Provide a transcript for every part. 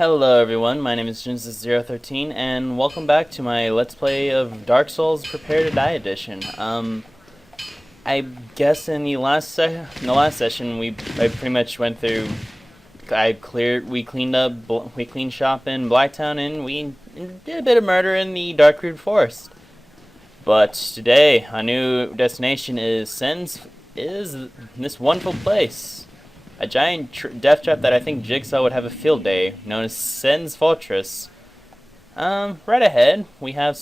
Hello everyone, my name is Genesis013 and welcome back to my Let's Play of Dark Souls Prepare to Die edition. I guess in the last session I pretty much went through, we cleaned shop in Blacktown and we did a bit of murder in the Darkroot Forest. But today, our new destination is this wonderful place. A giant death trap that I think Jigsaw would have a field day, known as Sen's Fortress. Right ahead, we have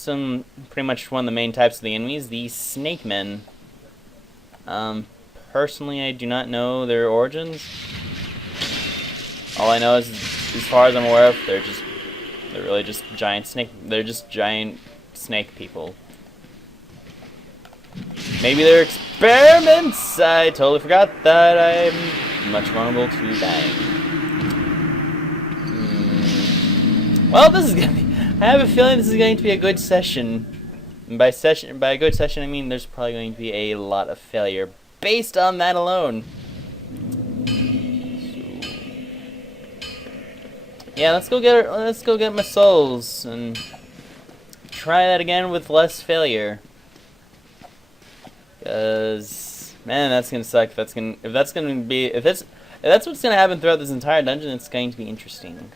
pretty much one of the main types of the enemies, the Snake Men. Personally, I do not know their origins. All I know is, as far as I'm aware of, they're really just giant snake people. Maybe they're experiments! I totally forgot that I'm much vulnerable to dying. Well, this is gonna be... I have a feeling this is going to be a good session. And by a good session, I mean there's probably going to be a lot of failure based on that alone. Yeah, let's go get my souls and try that again with less failure. Cause man, that's gonna suck. If that's what's gonna happen throughout this entire dungeon, it's going to be interesting.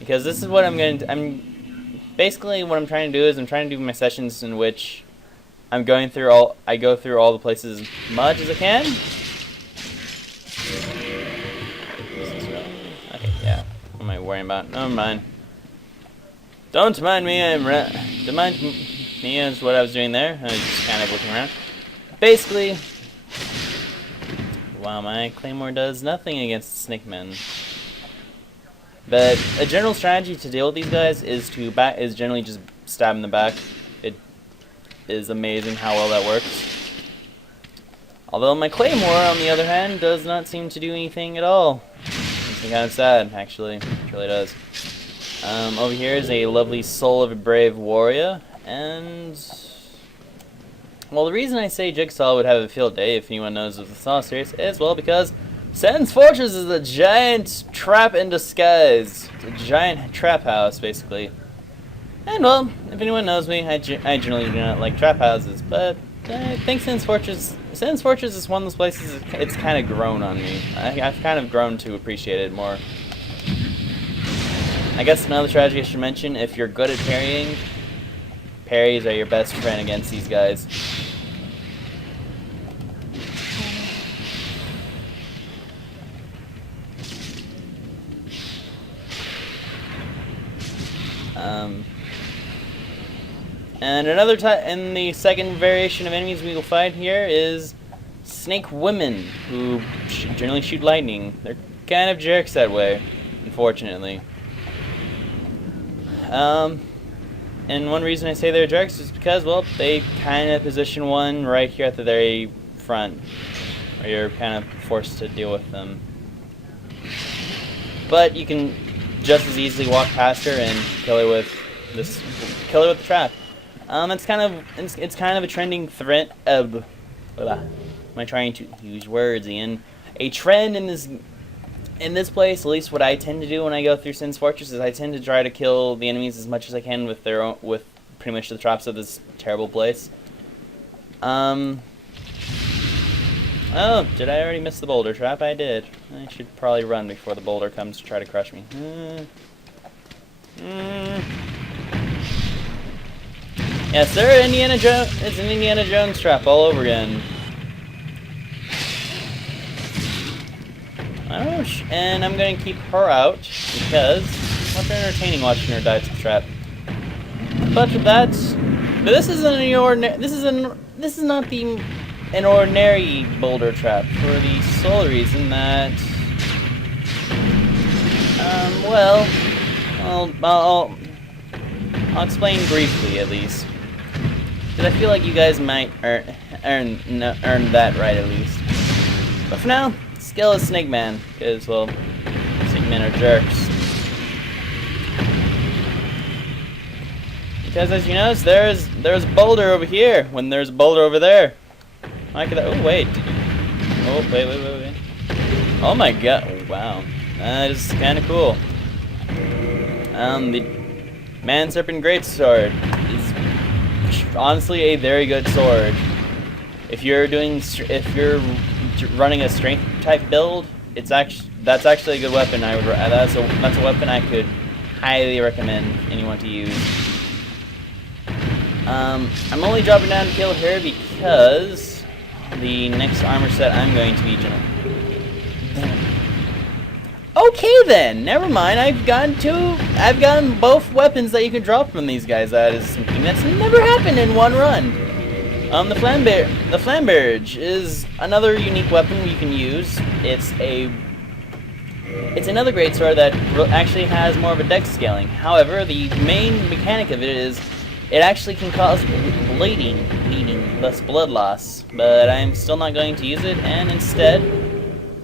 Because this is what basically what I'm trying to do is I'm trying to do my sessions in which I go through all the places as much as I can. Okay, yeah. What am I worrying about? Never mind. Don't mind me. Don't mind me is what I was doing there. I was just kind of looking around. Basically, wow, my claymore does nothing against the snake men. But a general strategy to deal with these guys is generally just stab in the back. It is amazing how well that works. Although my claymore, on the other hand, does not seem to do anything at all. It's kind of sad, actually. It really does. Over here is a lovely soul of a brave warrior, and well, the reason I say Jigsaw would have a field day, if anyone knows of the Saw series, is well because Sen's Fortress is a giant trap in disguise. It's a giant trap house, basically. And well, if anyone knows me, I generally do not like trap houses, but I think Sen's Fortress is one of those places. It's kind of grown on me. I've kind of grown to appreciate it more. I guess another strategy I should mention: if you're good at parrying, parries are your best friend against these guys. And another in the second variation of enemies we will find here is snake women, who generally shoot lightning. They're kind of jerks that way, unfortunately. And one reason I say they're jerks is because, well, they kind of position one right here at the very front, where you're kind of forced to deal with them. But you can just as easily walk past her and kill her with the trap. It's kind of a trending threat of. Am I trying to use words, Ian? A trend in this place, at least what I tend to do when I go through Sen's Fortress, is I tend to try to kill the enemies as much as I can with pretty much the traps of this terrible place. Oh, did I already miss the boulder trap? I did. I should probably run before the boulder comes to try to crush me. Yes, sir, it's an Indiana Jones trap all over again. And I'm going to keep her out because it's entertaining watching her die to the trap. But this is not an ordinary boulder trap, for the sole reason that I'll explain briefly at least, because I feel like you guys might earn that right at least. But for now, skill is Snake Man, because, well, Snake Men are jerks. Because as you notice, there's a boulder over here when there's a boulder over there. Oh wait. Oh wait. Oh my god! Oh, wow, that is kind of cool. The Man Serpent Greatsword is honestly a very good sword. If you're running a strength type build, that's actually a good weapon. That's a weapon I could highly recommend anyone to use. I'm only dropping down to kill her because the next armor set I'm going to be general. Okay then, never mind. I've gotten both weapons that you can drop from these guys. That is something that's never happened in one run. The Flamberge is another unique weapon you can use. It's another great sword that actually has more of a dex scaling. However, the main mechanic of it is it actually can cause bleeding, thus blood loss. But I'm still not going to use it, and instead,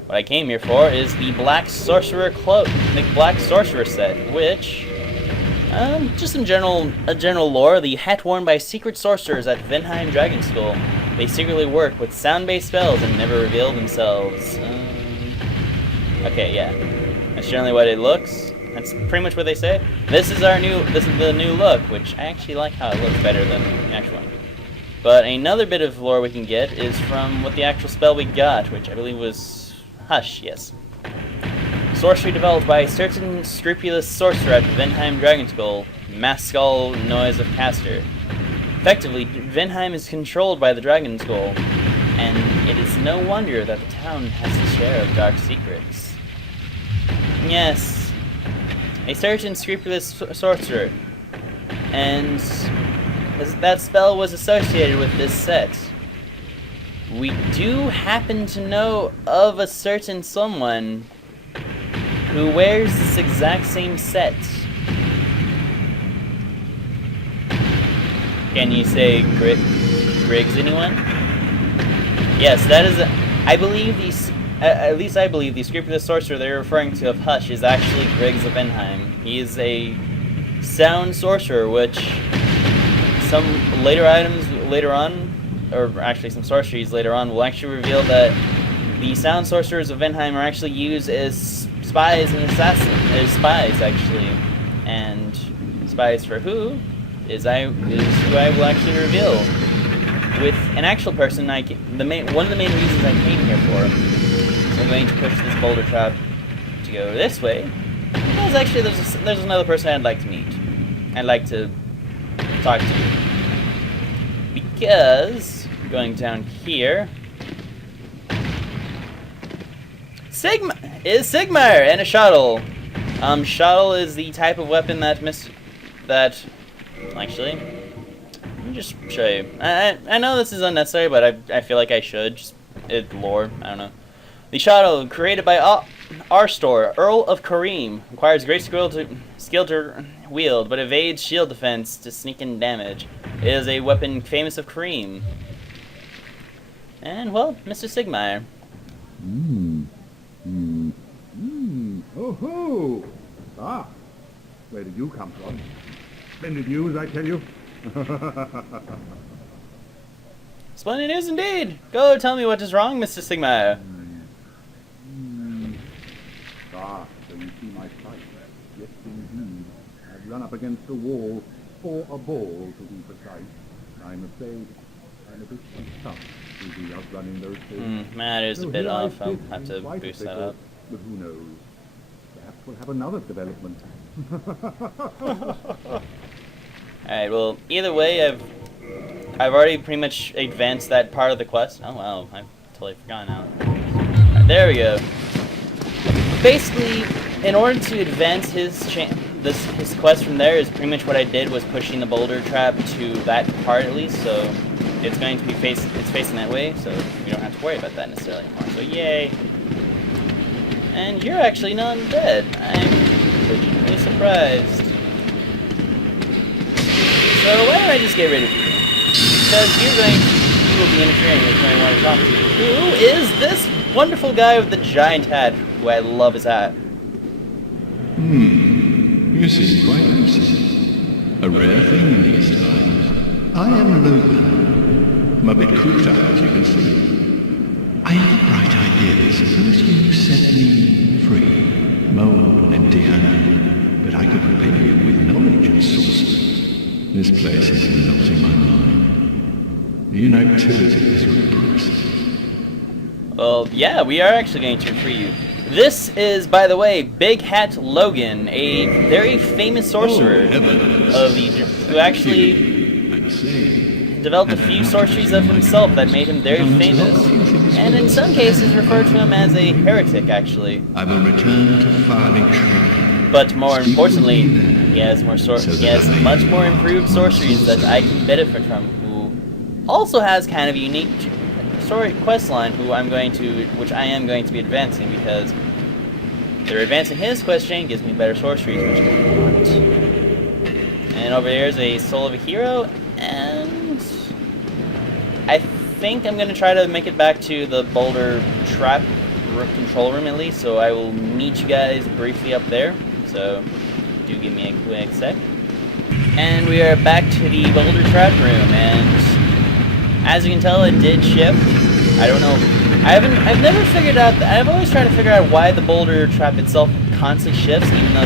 what I came here for is the Black Sorcerer cloak, the Black Sorcerer set, which, just in general lore, the hat worn by secret sorcerers at Venheim Dragon School. They secretly work with sound-based spells and never reveal themselves. Okay, yeah, that's generally what it looks. That's pretty much what they say. This is the new look, which I actually like how it looks better than the actual one. But another bit of lore we can get is from what the actual spell we got, which I believe was Hush, yes. Sorcery developed by a certain scrupulous sorcerer at Venheim Dragon School, Maskell Noise of Caster. Effectively, Venheim is controlled by the Dragon School, and it is no wonder that the town has its share of dark secrets. Yes, a certain scrupulous sorcerer, and that spell was associated with this set. We do happen to know of a certain someone who wears this exact same set. Can you say Griggs, anyone? Yes, that is. I believe these. At least I believe the scrupulous sorcerer they're referring to of Hush is actually Griggs of Venheim. He is a sound sorcerer, which some later items later on, or actually some sorceries later on, will actually reveal that the sound sorcerers of Venheim are actually used as spies and assassins. As spies, actually, and spies for who is who I will actually reveal with an actual person. One of the main reasons I came here for. So I'm going to push this boulder trap to go this way. Because actually there's another person I'd like to meet. I'd like to talk to. Because going down here, Sigmar and a shuttle. Shuttle is the type of weapon that actually, let me just show you. I know this is unnecessary, but I feel like I should. Just lore. I don't know. The shuttle, created by Arstor, Earl of Kareem, requires great skill to wield, but evades shield defense to sneak in damage. It is a weapon famous of Kareem. And, well, Mr. Sigmar. Oh ho! Ah, where did you come from? Splendid news, I tell you. Splendid news indeed! Go tell me what is wrong, Mr. Sigmar. Ah, so you see my fight. Yes, indeed. I've run up against the wall, for a ball to be precise. I must say, I'm a bit tough to be outrunning those things. That is a bit off. I'll have to boost that up. But who knows? Perhaps we'll have another development. Alright, well, either way, I've already pretty much advanced that part of the quest. Oh wow, I totally forgot now. Right, there we go. Basically, in order to advance his quest from there, is pretty much what I did was pushing the boulder trap to that part at least, so it's going to be facing that way, so we don't have to worry about that necessarily anymore. So yay! And you're actually not dead. I'm legitimately surprised. So why don't I just get rid of you? Because you will be interfering with who I want to talk to. Who is this wonderful guy with the giant hat? Who I love his hat. You seem quite lucid. A rare thing in these times. I am Logan. I'm a bit cooped up, as you can see. I have a bright idea. Suppose you set me free. Mold and empty-handed. But I could repay you This place is not in my mind. The inactivity is repressive. Well, yeah, we are actually going to free you. This is, by the way, Big Hat Logan, a very famous sorcerer of Egypt, who actually developed a few sorceries of himself that made him very famous, and in some cases referred to him as a heretic, actually. I will return to Farley Shrine. But more importantly, he has much more improved sorceries that I can benefit from, who also has kind of a unique story quest line which I am going to be advancing, because they're advancing his quest chain gives me better sorceries, which I want. And over here is a Soul of a Hero, and I think I'm gonna try to make it back to the boulder trap control room at least, so I will meet you guys briefly up there. So do give me a quick sec. And we are back to the boulder trap room, and as you can tell, it did shift. I don't know. I've never figured out. I've always tried to figure out why the boulder trap itself constantly shifts, even though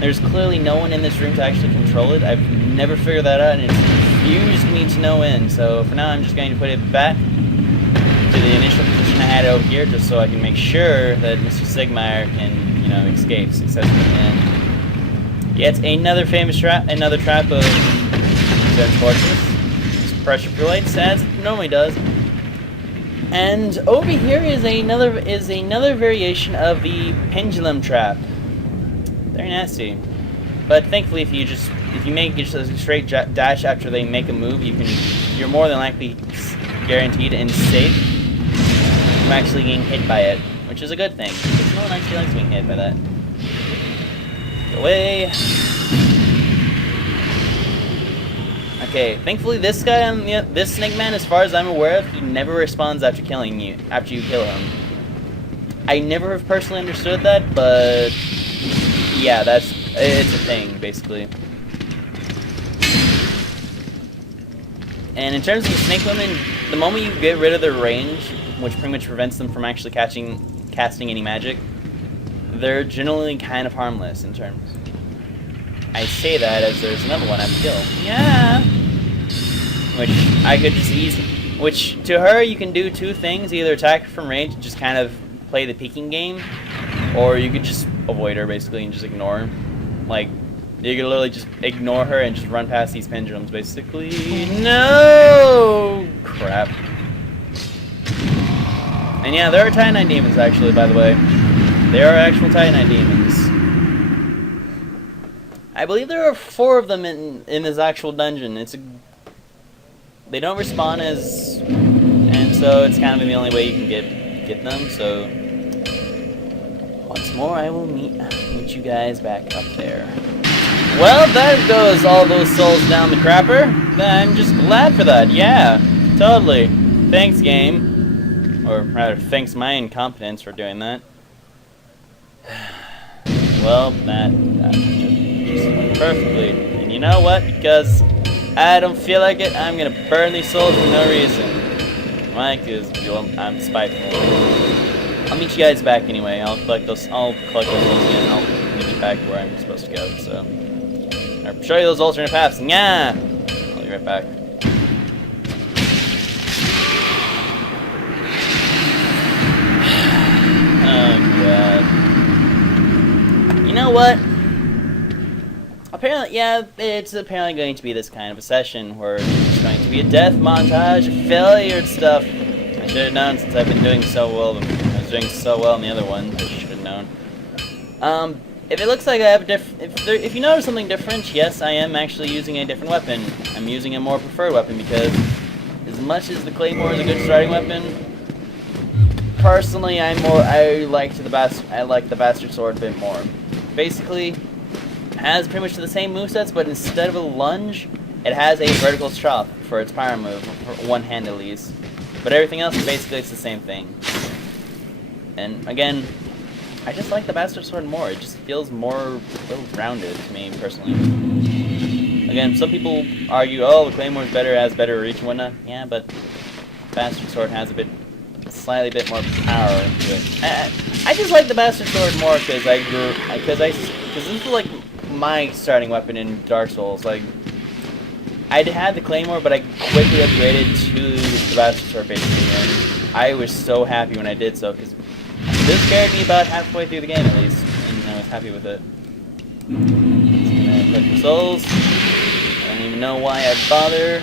there's clearly no one in this room to actually control it. I've never figured that out, and it's confused me to no end. So for now, I'm just going to put it back to the initial position I had over here, just so I can make sure that Mr. Sigmire can, escape successfully. And yeah, it's another famous trap, another trap of Zen's Fortress. Just pressure relates as it normally does. And over here is another variation of the pendulum trap. Very nasty. But thankfully, if you make just a straight dash after they make a move, you're more than likely guaranteed and safe from actually getting hit by it, which is a good thing, because no one actually likes being hit by that. Go away. Okay, thankfully this guy this Snake Man, as far as I'm aware of, he never responds after you kill him. I never have personally understood that, but yeah, it's a thing, basically. And in terms of the Snake Women, the moment you get rid of their range, which pretty much prevents them from actually casting any magic, they're generally kind of harmless in terms. I say that as there's another one I've killed. Yeah! Which I could just which to her you can do two things, either attack her from range and just kind of play the peeking game, or you could just avoid her basically and just ignore her. Like, you could literally just ignore her and just run past these pendulums basically. No! Crap. And yeah, there are Titanite demons actually, by the way. There are actual Titanite demons. I believe there are 4 of them in this actual dungeon. They don't respawn and so it's kind of the only way you can get them. So once more, I will meet you guys back up there. Well, that goes all those souls down the crapper. I'm just glad for that. Yeah, totally. Thanks, game, or rather, thanks my incompetence for doing that. Well, that just went perfectly. And you know what? Because I don't feel like it, I'm gonna burn these souls for no reason. Why? Because I'm spiteful. I'll meet you guys back anyway. I'll collect those souls again, and I'll meet you back where I'm supposed to go. So, I'll show you those alternate paths. Yeah, I'll be right back. Oh god. You know what? Apparently, yeah, it's apparently going to be this kind of a session where it's going to be a death montage of failure and stuff. I should have known since I've been doing so well. I was doing so well in the other one. I should have known. If it looks like I have if you notice something different, yes, I am actually using a different weapon. I'm using a more preferred weapon because, as much as the Claymore is a good starting weapon, personally, I like the Bastard Sword a bit more. Basically, it has pretty much the same movesets, but instead of a lunge, it has a vertical chop for its power move, for one hand at least. But everything else, basically, it's the same thing. And again, I just like the Bastard Sword more. It just feels more well-rounded to me, personally. Again, some people argue, oh, the Claymore's has better reach and whatnot. Yeah, but Bastard Sword has slightly bit more power to it. I just like the Bastard Sword more because this is like my starting weapon in Dark Souls. Like, I'd had the Claymore, but I quickly upgraded to the Master Sword, basically, and I was so happy when I did so, because this carried me about halfway through the game, at least, and I was happy with it. Just gonna collect the souls. I don't even know why I'd bother.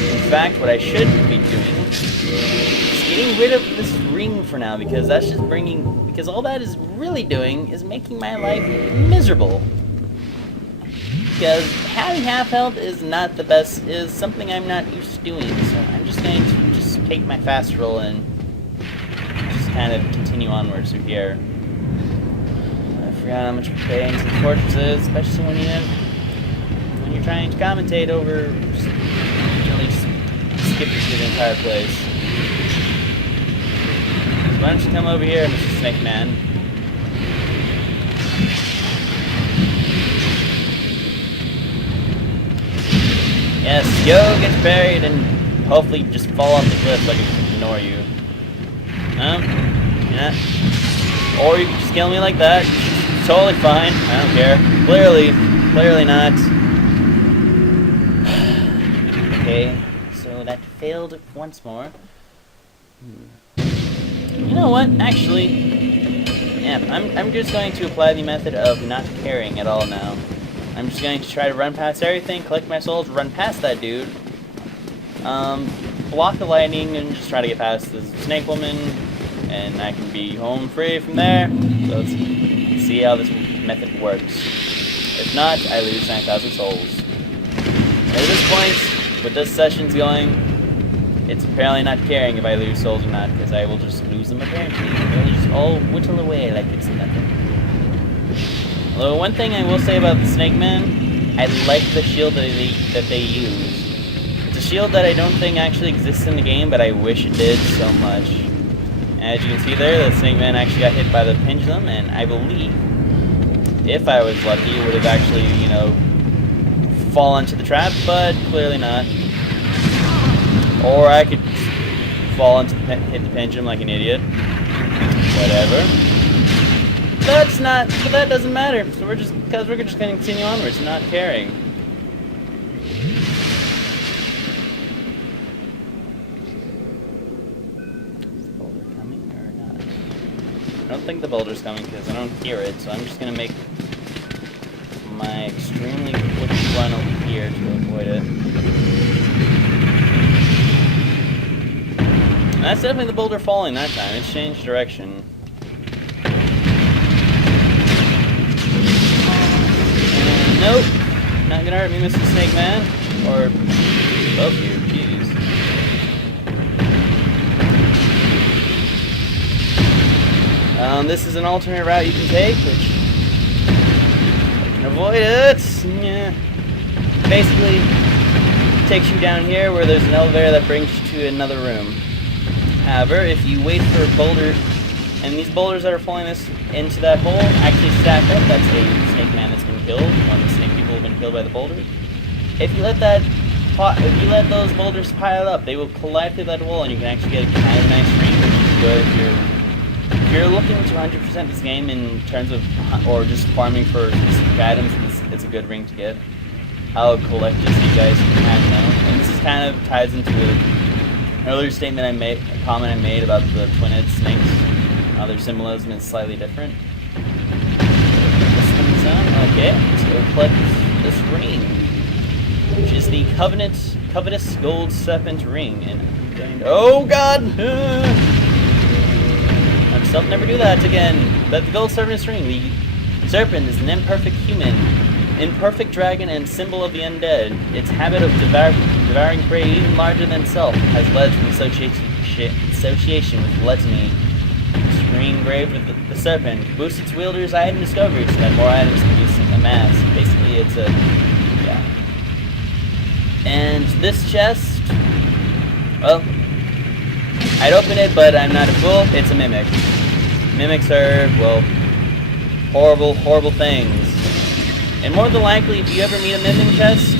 In fact, what I should be doing is getting rid of this ring for now, because that's just because all that is really doing is making my life miserable. Because having half health is not the best, is something I'm not used to doing, so I'm just going to just take my fast roll and just kind of continue onwards through here. I forgot how much we're paying some fortresses, especially when you're trying to commentate over just really skipping through the entire place. So why don't you come over here, Mr. Snake Man? Yes, yo gets buried and hopefully just fall off the cliff so I can ignore you. Yeah. Or you can just kill me like that. Totally fine. I don't care. Clearly not. Okay, so that failed once more. You know what? Actually, yeah, I'm just going to apply the method of not caring at all now. I'm just going to try to run past everything, collect my souls, run past that dude, block the lightning, and just try to get past this snake woman, and I can be home free from there. So let's see how this method works. If not, I lose 9,000 souls. At this point, with this session's going, it's apparently not caring if I lose souls or not, because I will just lose them apparently. They'll just all whittle away like it's nothing. Although one thing I will say about the Snake Man, I like the shield that they use. It's a shield that I don't think actually exists in the game, but I wish it did so much. As you can see there, the Snake Man actually got hit by the pendulum, and I believe, if I was lucky, it would have actually, you know, fallen into the trap, but clearly not. Or I could fall into hit the pendulum like an idiot. Whatever. But that doesn't matter. So we're just gonna continue onwards, not caring. Is the boulder coming or not? I don't think the boulder's coming because I don't hear it, so I'm just gonna make my extremely quick run over here to avoid it. That's definitely the boulder falling that time. It's changed direction. Nope, not gonna hurt me, Mr. Snake Man. Or both you, jeez. This is an alternate route you can take, which I can avoid it. Yeah. Basically, it takes you down here where there's an elevator that brings you to another room. However, if you wait for a boulder, and these boulders that are falling into that hole actually stack up, that's a Snake Man that's been killed. One of the snake people have been killed by the boulder. If you let those boulders pile up, they will collide through that wall, and you can actually get a kind of nice ring, which is good if you're looking to 100% this game in terms of, or just farming for specific items. It's a good ring to get. I'll collect it so you guys can kind of know. And this is kind of ties into an earlier statement I made, a comment I made about the twin-headed snakes. Their symbolism is slightly different. Okay, so we'll collect this ring, which is the covetous gold serpent ring. And I'm going to, oh god! I'm still never do that again. But the gold serpent's ring, the serpent is an imperfect human, imperfect dragon, and symbol of the undead. Its habit of devouring prey even larger than self has led to association with gluttony. Engraved with the serpent boosts its wielder's item discovery so that more items can be amassed. Basically, it's a yeah. And this chest, well, I'd open it, but I'm not a fool. It's a mimic. Mimics are, well, horrible things. And more than likely, if you ever meet a mimic chest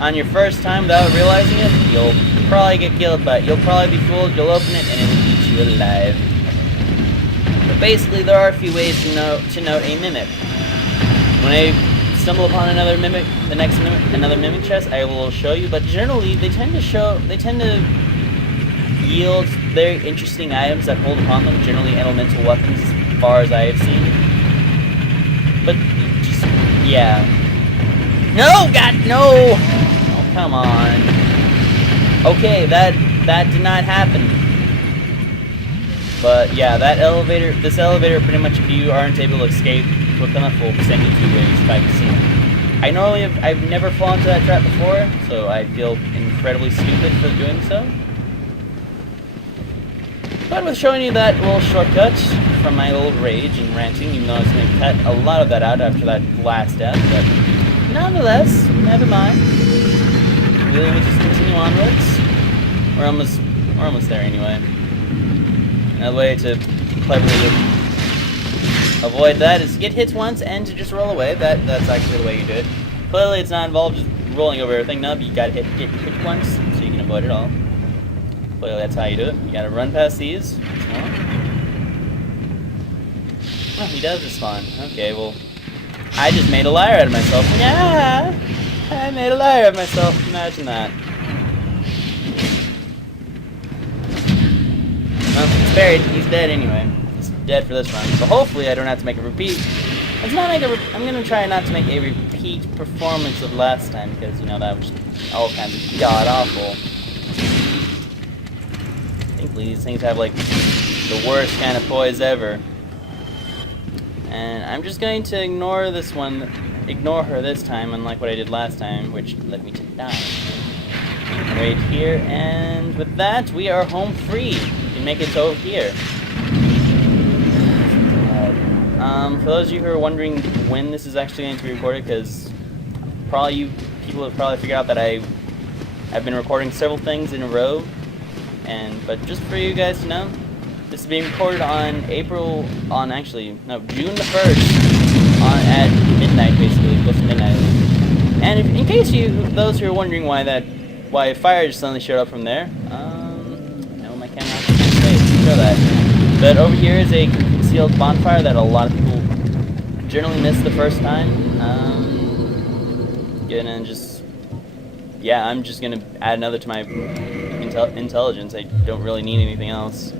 on your first time without realizing it, you'll probably get killed by it. You'll probably be fooled. You'll open it, and it'll eat you alive. But basically, there are a few ways to note a mimic. When I stumble upon another mimic, another mimic chest, I will show you. But generally, they tend to yield very interesting items that hold upon them. Generally, elemental weapons, as far as I have seen. But just yeah. No, God, no! Oh, come on. Okay, that did not happen. But yeah, this elevator, pretty much, if you aren't able to escape quick enough, will send you to where you expect to see. I've never fallen into that trap before, so I feel incredibly stupid for doing so. But with showing you that little shortcut from my old rage and ranting, even though I was going to cut a lot of that out after that last death, but nonetheless, never mind. We'll just continue onwards. We're almost there anyway. Another way to cleverly avoid that is to get hit once and to just roll away. That's actually the way you do it. Clearly, it's not involved just rolling over everything. No, but you gotta get hit once so you can avoid it all. Clearly, that's how you do it. You gotta run past these. Oh, he does respawn. Okay, well, I just made a liar out of myself. Yeah, I made a liar out of myself. Imagine that. Well, he's buried. He's dead anyway. He's dead for this run. So hopefully I don't have to make a repeat. It's not like I'm gonna try not to make a repeat performance of last time because you know that was all kinds of god awful. Thankfully these things have like the worst kind of poise ever. And I'm just going to ignore her this time, unlike what I did last time, which led me to die. Right here, and with that we are home free. Make it over here. For those of you who are wondering when this is actually going to be recorded, because people have probably figured out that I've been recording several things in a row, but just for you guys to know, this is being recorded on June the 1st, at midnight, basically, close to midnight. And in case those who are wondering why fire just suddenly showed up from there, no, my camera. Show that. But over here is a concealed bonfire that a lot of people generally miss the first time. I'm just gonna add another to my intelligence. I don't really need anything else.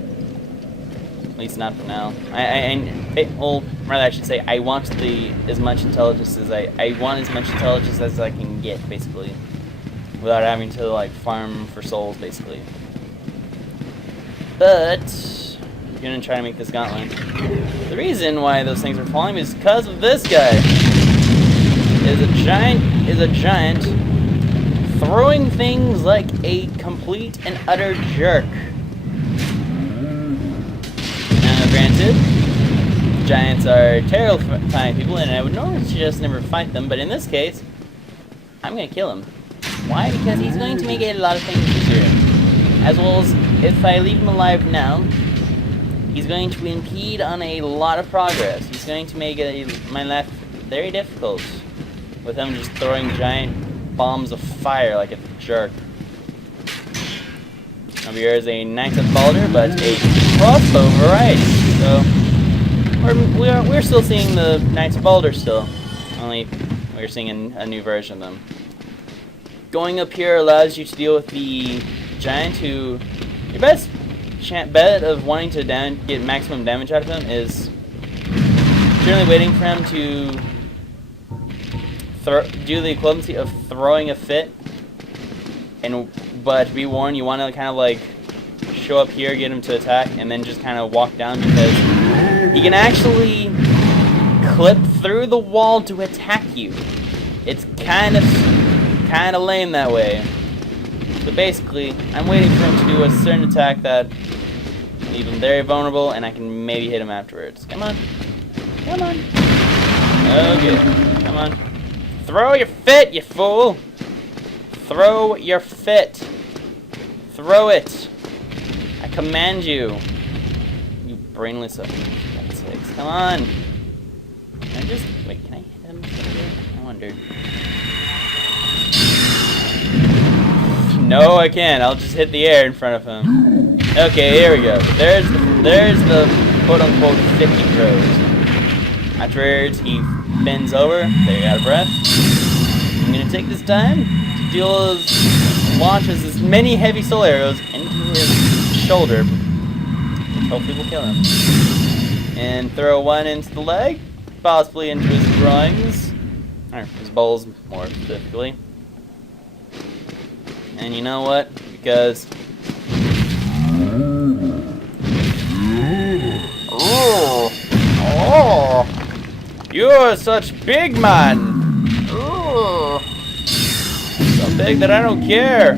At least not for now. I should say I want as much intelligence as I can get, basically, without having to like farm for souls, basically. But I'm gonna try to make this gauntlet. The reason why those things are falling is because of this guy. Is a giant throwing things like a complete and utter jerk. Now, granted, giants are terrifying people, and I would normally just never fight them. But in this case, I'm gonna kill him. Why? Because he's going to make a lot of things easier. As well as, if I leave him alive now, he's going to impede on a lot of progress. He's going to make my life very difficult with him just throwing giant bombs of fire like a jerk. Over here is a Knight of Balder, but a crossbow variety. So we're still seeing the Knights of Balder still, only we're seeing a new version of them. Going up here allows you to deal with the giant, who your best bet of wanting to get maximum damage out of him is generally waiting for him to do the equivalency of throwing a fit. But be warned, you want to kind of like show up here, get him to attack, and then just kind of walk down, because he can actually clip through the wall to attack you. It's kind of lame that way. So basically, I'm waiting for him to do a certain attack that will leave him very vulnerable, and I can maybe hit him afterwards. Come on. Come on. Okay. Come on. Throw your fit, you fool! Throw your fit. Throw it. I command you. You brainless... God's sakes. Come on. Can I just... Wait, can I hit him? I wonder. No, I can't. I'll just hit the air in front of him. Okay, here we go. There's the quote-unquote 50 throws. Afterwards, he bends over. There, you out of breath. I'm gonna take this time to launches as many heavy soul arrows into his shoulder, which hopefully will kill him. And throw one into the leg, possibly into his groins, or his balls more specifically. And you know what? Because you're such big man. So big that I don't care.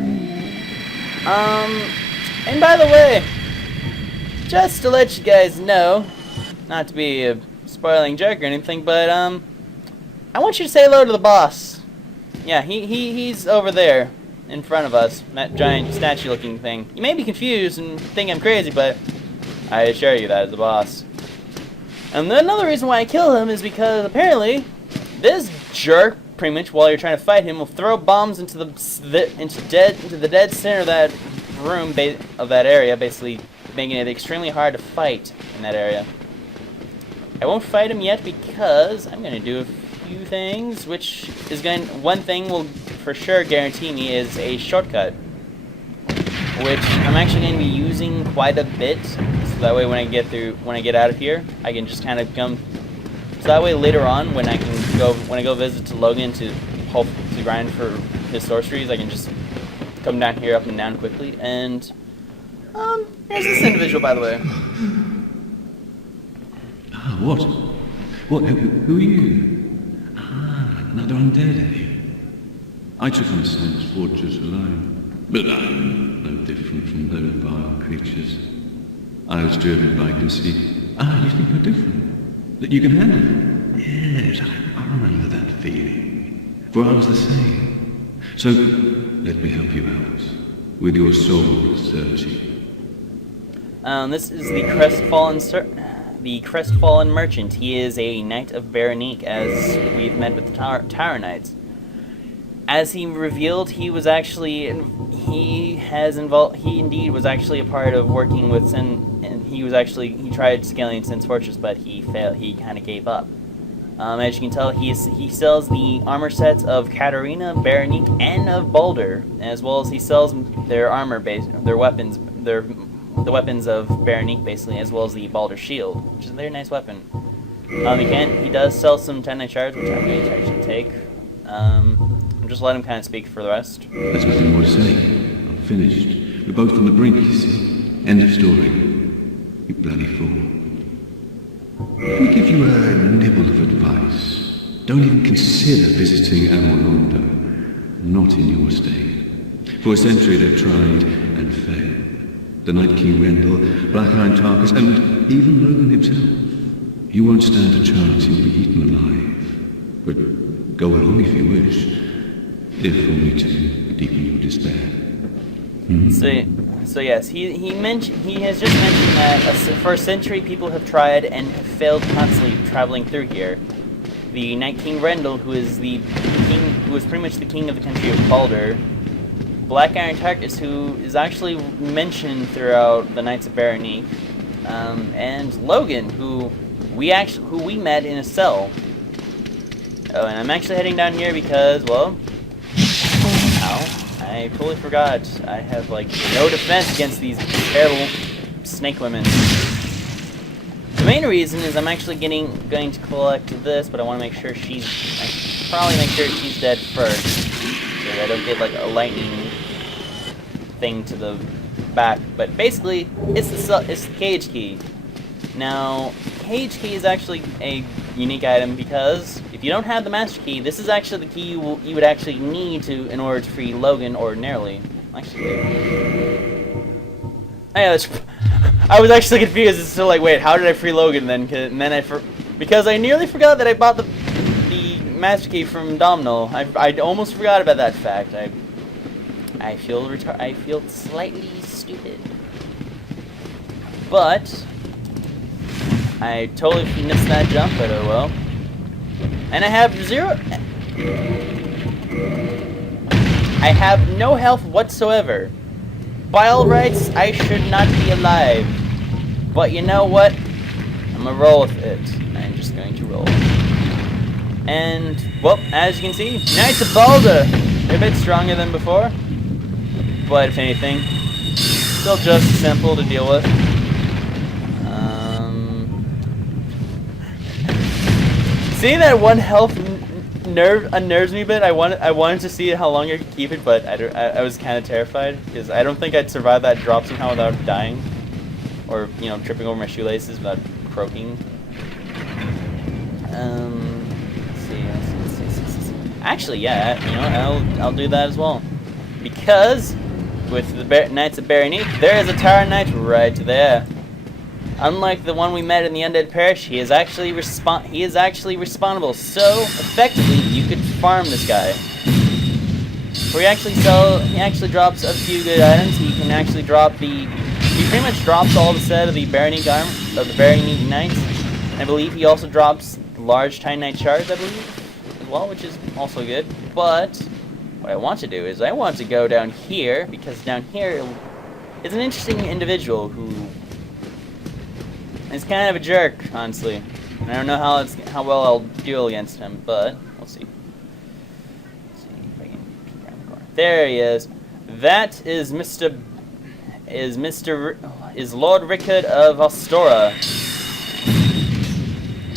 And by the way, just to let you guys know, not to be a spoiling jerk or anything, but I want you to say hello to the boss. Yeah, he's over there in front of us, that giant statue-looking thing. You may be confused and think I'm crazy, but I assure you that is the boss. And then another reason why I kill him is because apparently this jerk, pretty much while you're trying to fight him, will throw bombs into the dead center of that room of that area, basically making it extremely hard to fight in that area. I won't fight him yet because I'm gonna do a few things, which is one thing will for sure guarantee me is a shortcut, which I'm actually going to be using quite a bit, so that way when I get out of here, I can just kind of come, so that way later on when I go visit to Logan to grind for his sorceries, I can just come down here up and down quickly. And here's this individual, by the way. Ah, what? Who are you? Ah, another undead, are you? I took on Ascent's fortress alone, but I'm no different from those vile creatures. I was driven by conceit. Ah, you think you're different? That you can handle it? Yes, I remember that feeling. For I was the same. So, let me help you out with your soul searching. This is the crestfallen merchant. He is a knight of Berenique, as we've met with the Tower Knights. As he revealed, he indeed was actually a part of working with Sin, and he tried scaling Sin's fortress, but he failed. He kind of gave up. As you can tell, he sells the armor sets of Katarina, Berenique, and of Baldur, as well as he sells their the weapons of Berenique, basically, as well as the Baldur shield, which is a very nice weapon. He does sell some 10 shards, which I'm going to actually take. Just let him kind of speak for the rest. There's nothing more to say. I'm finished. We're both on the brink, you see. End of story. You bloody fool. Let me give you a nibble of advice. Don't even consider visiting Amorlondo. Not in your state. For a century they've tried and failed. The Night King Rendell, Black-Iron Tarkus, and even Logan himself. You won't stand a chance, you'll be eaten alive. But go along if you wish. If only to deepen your despair. So yes, he has just mentioned that for a century people have tried and have failed constantly traveling through here. The Night King Rendell, who is pretty much the king of the country of Baldur, Black Iron Tarkus, who is actually mentioned throughout the Knights of Berenique, and Logan, who we met in a cell. Oh, and I'm actually heading down here because, well, I totally forgot. I have, like, no defense against these terrible snake women. The main reason is I'm actually going to collect this, but I want to make sure probably make sure she's dead first, so that I don't get, like, a lightning thing to the back. But basically, it's the cage key. Now, cage key is actually a unique item because if you don't have the master key, this is actually the key you would actually need in order to free Logan ordinarily. Actually, I was actually confused. It's still like, wait, how did I free Logan then? Because I nearly forgot that I bought the master key from Domhnall. I almost forgot about that fact. I feel slightly stupid, but I totally missed that jump, but oh well. And I have no health whatsoever. By all rights, I should not be alive. But you know what? I'm gonna roll with it. I'm just going to roll. And, well, as you can see, Knights of Balder! They're a bit stronger than before, but if anything, still just as simple to deal with. Seeing that one health unnerves me a bit. I wanted to see how long I could keep it, but I was kind of terrified because I don't think I'd survive that drop somehow without dying, or you know, tripping over my shoelaces without croaking. Let's see. Actually, yeah, you know, I'll do that as well, because with the Knights of Berenice, there is a Tower Knight right there. Unlike the one we met in the Undead Parish, he is actually respawnable. So effectively, you could farm this guy. Where he actually drops a few good items. He can actually drop he pretty much drops all the set of the Berenice Knights. I believe he also drops large Tiny Knight shards, I believe, as well, which is also good. But what I want to do is I want to go down here, because down here is an interesting individual who is kind of a jerk, honestly. And I don't know how well I'll deal against him, but we'll see. Let's see if I can peek around the corner. There he is. That is Lord Rickard of Ostora.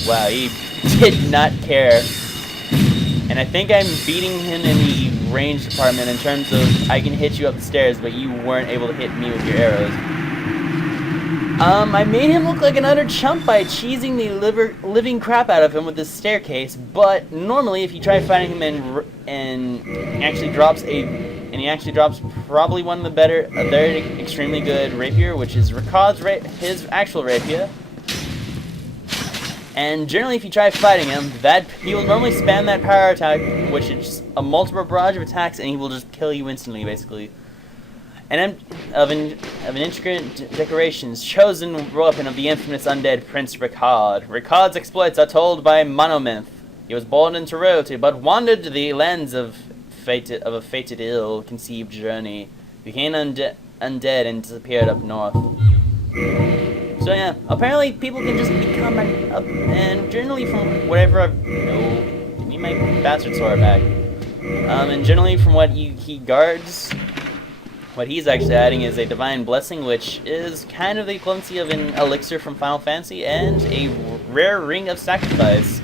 Wow, he did not care. And I think I'm beating him in the range department in terms of I can hit you up the stairs, but you weren't able to hit me with your arrows. I made him look like an utter chump by cheesing the living crap out of him with this staircase, but normally if you try fighting him and he actually drops probably one of the better, a very extremely good rapier, which is Rickard's his actual rapier. And generally if you try fighting him, he will normally spam that power attack, which is a multiple barrage of attacks, and he will just kill you instantly, basically. And of intricate decorations, chosen weapon of the infamous undead Prince Rickard. Rickard's exploits are told by monomyth. He was born into royalty, but wandered the lands of a fated ill-conceived journey, became undead and disappeared up north. So yeah, apparently people can just become and generally from whatever I've give me my bastard sword back. And generally from what he guards. What he's actually adding is a Divine Blessing, which is kind of the equivalency of an elixir from Final Fantasy, and a rare Ring of Sacrifice.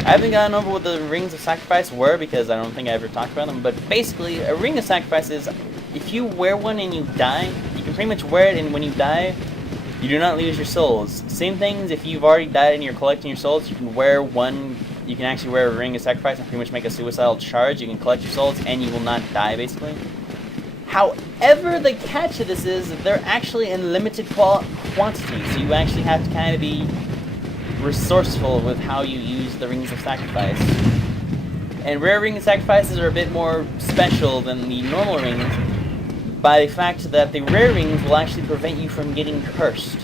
I haven't gotten over what the Rings of Sacrifice were, because I don't think I ever talked about them, but basically, a Ring of Sacrifice is, if you wear one and you die, you can pretty much wear it, and when you die, you do not lose your souls. Same things, if you've already died and you're collecting your souls, you can wear one, you can actually wear a Ring of Sacrifice and pretty much make a suicidal charge. You can collect your souls, and you will not die, basically. However, the catch to this is they're actually in limited quantity, so you actually have to kind of be resourceful with how you use the Rings of Sacrifice. And rare Ring of Sacrifices are a bit more special than the normal rings by the fact that the rare rings will actually prevent you from getting cursed.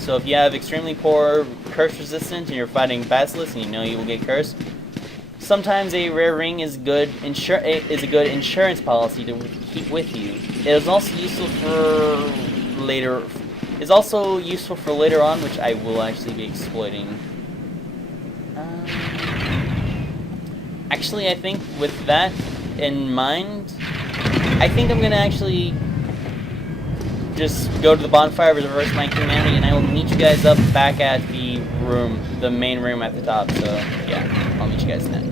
So if you have extremely poor curse resistance and you're fighting Basilisk and you know you will get cursed, sometimes a rare ring is a good insurance policy to keep with you. It is also useful for later. Is also useful for later on, which I will actually be exploiting. Actually, I think with that in mind, I think I'm gonna actually just go to the bonfire, reverse my humanity, and I will meet you guys up back at the main room at the top. So yeah, I'll meet you guys then.